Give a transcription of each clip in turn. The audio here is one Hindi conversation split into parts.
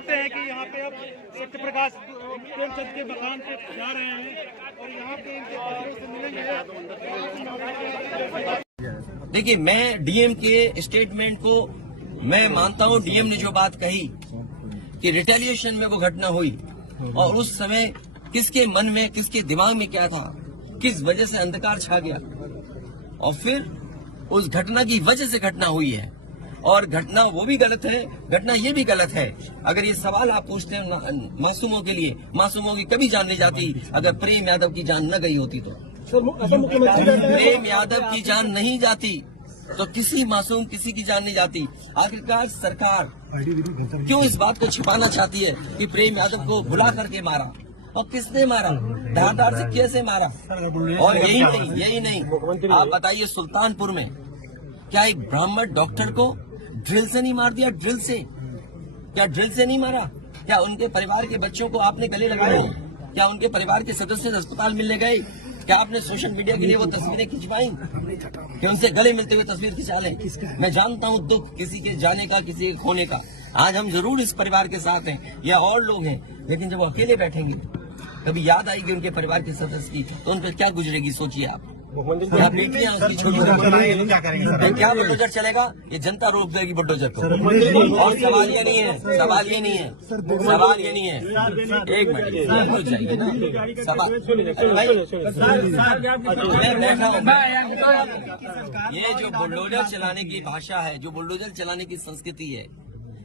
सकते हैं कि यहाँ पे अब सत्यप्रकाश प्रेमचंद के मकान पे जा रहे हैं और यहाँ पे इनके परिवारों से मिलेंगे। देखिए, मैं डीएम के स्टेटमेंट को मैं मानता हूँ। डीएम ने जो बात कही कि रिटेलिएशन में वो घटना हुई और उस समय किसके मन में, किसके दिमाग में क्या था, किस वजह से अंधकार छा गया और फिर उस घटना की वजह से घटना हुई है। और घटना वो भी गलत है, घटना ये भी गलत है। अगर ये सवाल आप पूछते हैं मासूमों के लिए, मासूमों की कभी जान नहीं जाती अगर प्रेम यादव की जान न गई होती तो। प्रेम यादव की जान नहीं जाती तो किसी मासूम किसी की जान नहीं जाती। आखिरकार सरकार क्यों इस बात को छिपाना चाहती है कि प्रेम यादव को बुला करके मारा और किसने मारा, धारदार से कैसे मारा। और यही नहीं आप बताइए, सुल्तानपुर में क्या एक ब्राह्मण डॉक्टर को ड्रिल से नहीं मार दिया? ड्रिल से क्या ड्रिल से नहीं मारा? क्या उनके परिवार के बच्चों को आपने गले लगाए? क्या उनके परिवार के सदस्य अस्पताल मिलने गए? क्या आपने सोशल मीडिया के लिए वो तस्वीरें खिंचवाई कि उनसे गले मिलते हुए तस्वीर खिंचा लें? मैं जानता हूँ दुख किसी के जाने का, किसी के खोने का। आज हम जरूर इस परिवार के साथ हैं या और लोग हैं, लेकिन जब वो अकेले बैठेंगे कभी याद आएगी उनके परिवार के सदस्य की तो उन पर क्या गुजरेगी, सोचिए आप। क्या बेटियां उसकी छोटी क्या बुलडोजर चलेगा? ये जनता रोक देगी बुलडोजर को। और सवाल ये नहीं है, सवाल ये नहीं है, सवाल ये नहीं है। एक मिनट रुक जाइए ना, सवाल मैं बैठा हूँ। ये जो बुलडोजर चलाने की भाषा है, जो बुलडोजर चलाने की संस्कृति है,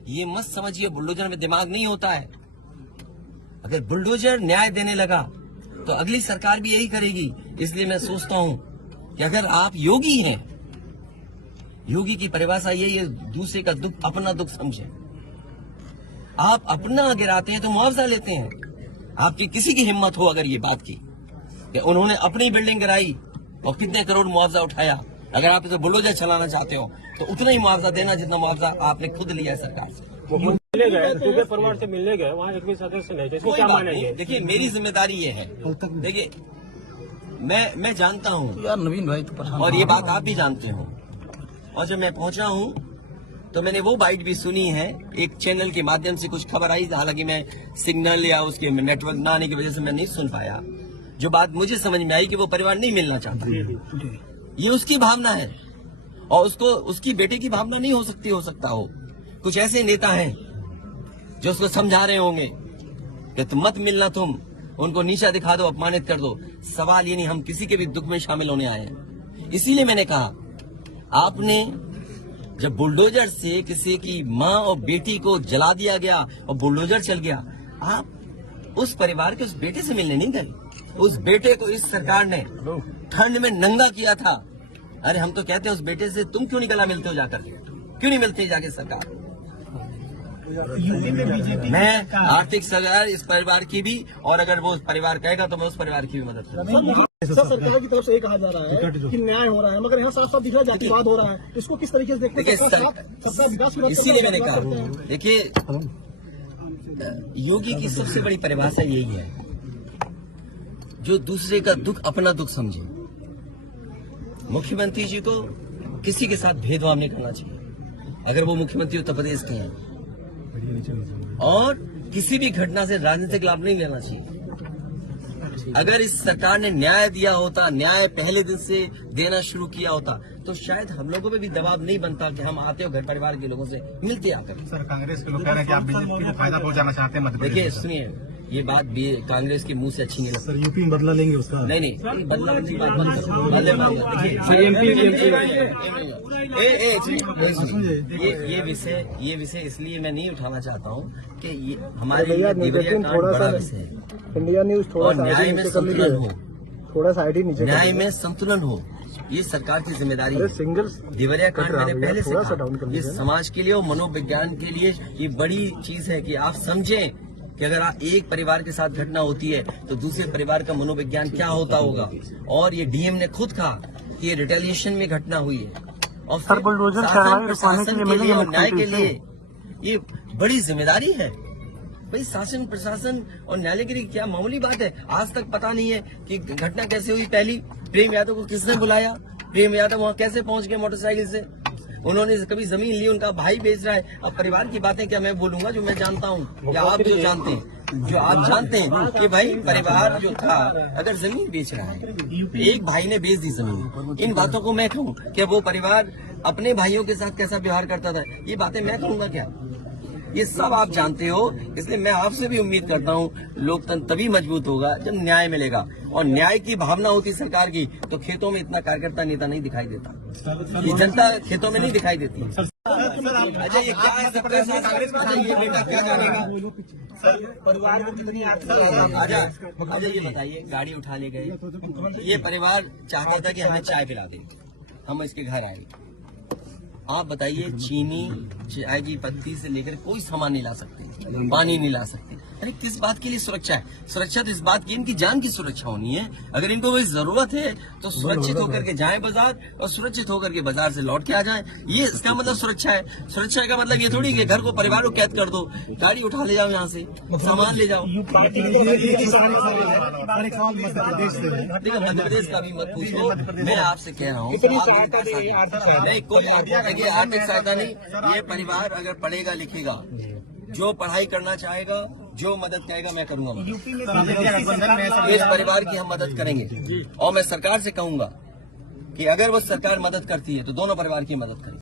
ये मत समझिए बुलडोजर में दिमाग नहीं होता है। अगर बुलडोजर न्याय देने लगा तो अगली सरकार भी यही करेगी। इसलिए मैं सोचता हूं कि अगर आप योगी हैं, योगी की परिभाषा यही है, दूसरे का दुख अपना दुख समझे। आप अपना गिराते हैं तो मुआवजा लेते हैं। आपकी किसी की हिम्मत हो अगर ये बात की कि उन्होंने अपनी बिल्डिंग गिराई और कितने करोड़ मुआवजा उठाया, अगर आप इसे बुलडोजर चलाना चाहते हो तो उतना ही मुआवजा देना जितना मुआवजा आपने खुद लिया है सरकार से। मिलने गए, दूसरे परिवार से मिलने गए, वहाँ एक भी सदस्य नहीं, इसको क्या मानेंगे? देखिए, मेरी जिम्मेदारी ये है, देखिए मैं जानता हूँ यार नवीन भाई तो, और ये बात आप भी जानते हो। और जब मैं पहुंचा हूँ तो मैंने वो बाइट भी सुनी है, एक चैनल के माध्यम से कुछ खबर आई, हालांकि मैं सिग्नल या उसके नेटवर्क न आने की वजह से मैं नहीं सुन पाया। जो बात मुझे समझ में आई कि वो परिवार नहीं मिलना चाहता, ये उसकी भावना है और उसको उसकी बेटे की भावना नहीं हो सकता हो। कुछ ऐसे नेता हैं जो उसको समझा रहे होंगे कि तुम मत मिलना, तुम उनको नीचा दिखा दो, अपमानित कर दो। सवाल ये नहीं, हम किसी के भी दुख में शामिल होने आए हैं। इसीलिए मैंने कहा, आपने जब बुलडोजर से किसी की माँ और बेटी को जला दिया गया और बुलडोजर चल गया, आप उस परिवार के उस बेटे से मिलने नहीं गए। उस बेटे को इस सरकार ने ठंड में नंगा किया था। अरे हम तो कहते हैं उस बेटे से तुम क्यों नहीं गला मिलते हो जाकर, क्यों नहीं मिलते जाके सरकार? मैं आर्थिक सहायता इस परिवार की भी, और अगर वो परिवार कहेगा तो मैं उस परिवार की भी मदद करूंगा। सरकार की तरफ से ये कहा जा रहा है कि न्याय हो रहा है, मगर यहाँ साफ साफ दिख रहा है जातिवाद हो रहा है। इसको किस तरीके से देखते हैं? सबका विकास, इसीलिए मैंने कहा, देखिए योगी की सबसे बड़ी परिभाषा यही है, जो दूसरे का दुख अपना दुख समझे। मुख्यमंत्री जी को किसी के साथ भेदभाव नहीं करना चाहिए अगर वो मुख्यमंत्री उत्तर प्रदेश के हैं, और किसी भी घटना से राजनीतिक लाभ नहीं लेना चाहिए। अगर इस सरकार ने न्याय दिया होता, न्याय पहले दिन से देना शुरू किया होता, तो शायद हम लोगों पे भी दबाव नहीं बनता कि हम आते हो घर परिवार के लोगों से मिलते आकर। सर, कांग्रेस के लोग कह रहे हैं कि आप बीजेपी को फायदा पहुंचाना चाहते हैं। देखिए सुनिए, ये बात भी कांग्रेस के मुंह से अच्छी नहीं लगती। सर, यूपी में बदला लेंगे उसका? नहीं बदला की बात मत करो। ये विषय इसलिए मैं नहीं उठाना चाहता हूँ कि ये हमारे लिए बड़ा विषय है। इंडिया न्यूज थोड़ा न्याय में संतुलन हो, थोड़ा साइड ही नीचे, न्याय में संतुलन हो, ये सरकार की जिम्मेदारी है। देवरिया कांड मैंने पहले से कहा, ये समाज के लिए और मनोविज्ञान के लिए ये बड़ी चीज है कि आप समझें कि अगर आप एक परिवार के साथ घटना होती है तो दूसरे परिवार का मनोविज्ञान क्या होता होगा। और ये डीएम ने खुद कहा कि ये रिटेलिएशन में घटना हुई है और प्रशासन के लिए और न्याय के लिए ये बड़ी जिम्मेदारी है। भाई शासन प्रशासन और न्यायालय के लिए क्या मामूली बात है? आज तक पता नहीं है कि घटना कैसे हुई। पहली, प्रेम यादव को किसने बुलाया, प्रेम यादव वहां कैसे पहुंच गए मोटरसाइकिल से, उन्होंने कभी जमीन ली, उनका भाई बेच रहा है। अब परिवार की बातें क्या मैं बोलूंगा जो मैं जानता हूँ या आप जो जानते हैं, जो आप जानते हैं कि भाई परिवार जो था अगर जमीन बेच रहा है, एक भाई ने बेच दी जमीन, इन बातों को मैं कहूँ कि वो परिवार अपने भाइयों के साथ कैसा व्यवहार करता था, ये बातें मैं कहूँगा क्या? ये सब आप जानते हो। इसलिए मैं आपसे भी उम्मीद करता हूँ लोकतंत्र तभी मजबूत होगा जब न्याय मिलेगा, और न्याय की भावना होती सरकार की तो खेतों में इतना कार्यकर्ता नेता नहीं दिखाई देता, ये जनता खेतों में नहीं दिखाई देती। अजय ये क्या है सबके साथ? अजय ये बेटा क्या जानेगा? आजा अजय ये बताइए, गाड़ी उठा ले गए, ये परिवार चाहता था कि हमें चाय पिला दे, हम इसके घर आए। आप बताइए चीनी चाय की पत्ती से लेकर कोई सामान नहीं ला सकते, पानी नहीं ला सकते। अरे किस बात के लिए सुरक्षा है? सुरक्षा तो इस बात की इनकी जान की सुरक्षा होनी है। अगर इनको कोई जरूरत है तो सुरक्षित होकर के जाएं बाजार, और सुरक्षित होकर के बाजार से लौट के आ जाएं। ये इसका मतलब सुरक्षा है। सुरक्षा का मतलब ये थोड़ी कि घर को परिवार को कैद कर दो, गाड़ी उठा ले जाओ, यहाँ से सामान ले जाओ। देखो मध्य प्रदेश का भी मत पूछो, मैं आपसे कह रहा हूँ नहीं कोई आर्थिक सहायता नहीं। ये परिवार अगर पढ़ेगा लिखेगा, जो पढ़ाई करना चाहेगा, जो मदद कहेगा मैं करूंगा मदद। इस परिवार की हम मदद करेंगे, और मैं सरकार से कहूंगा कि अगर वो सरकार मदद करती है तो दोनों परिवार की मदद करें।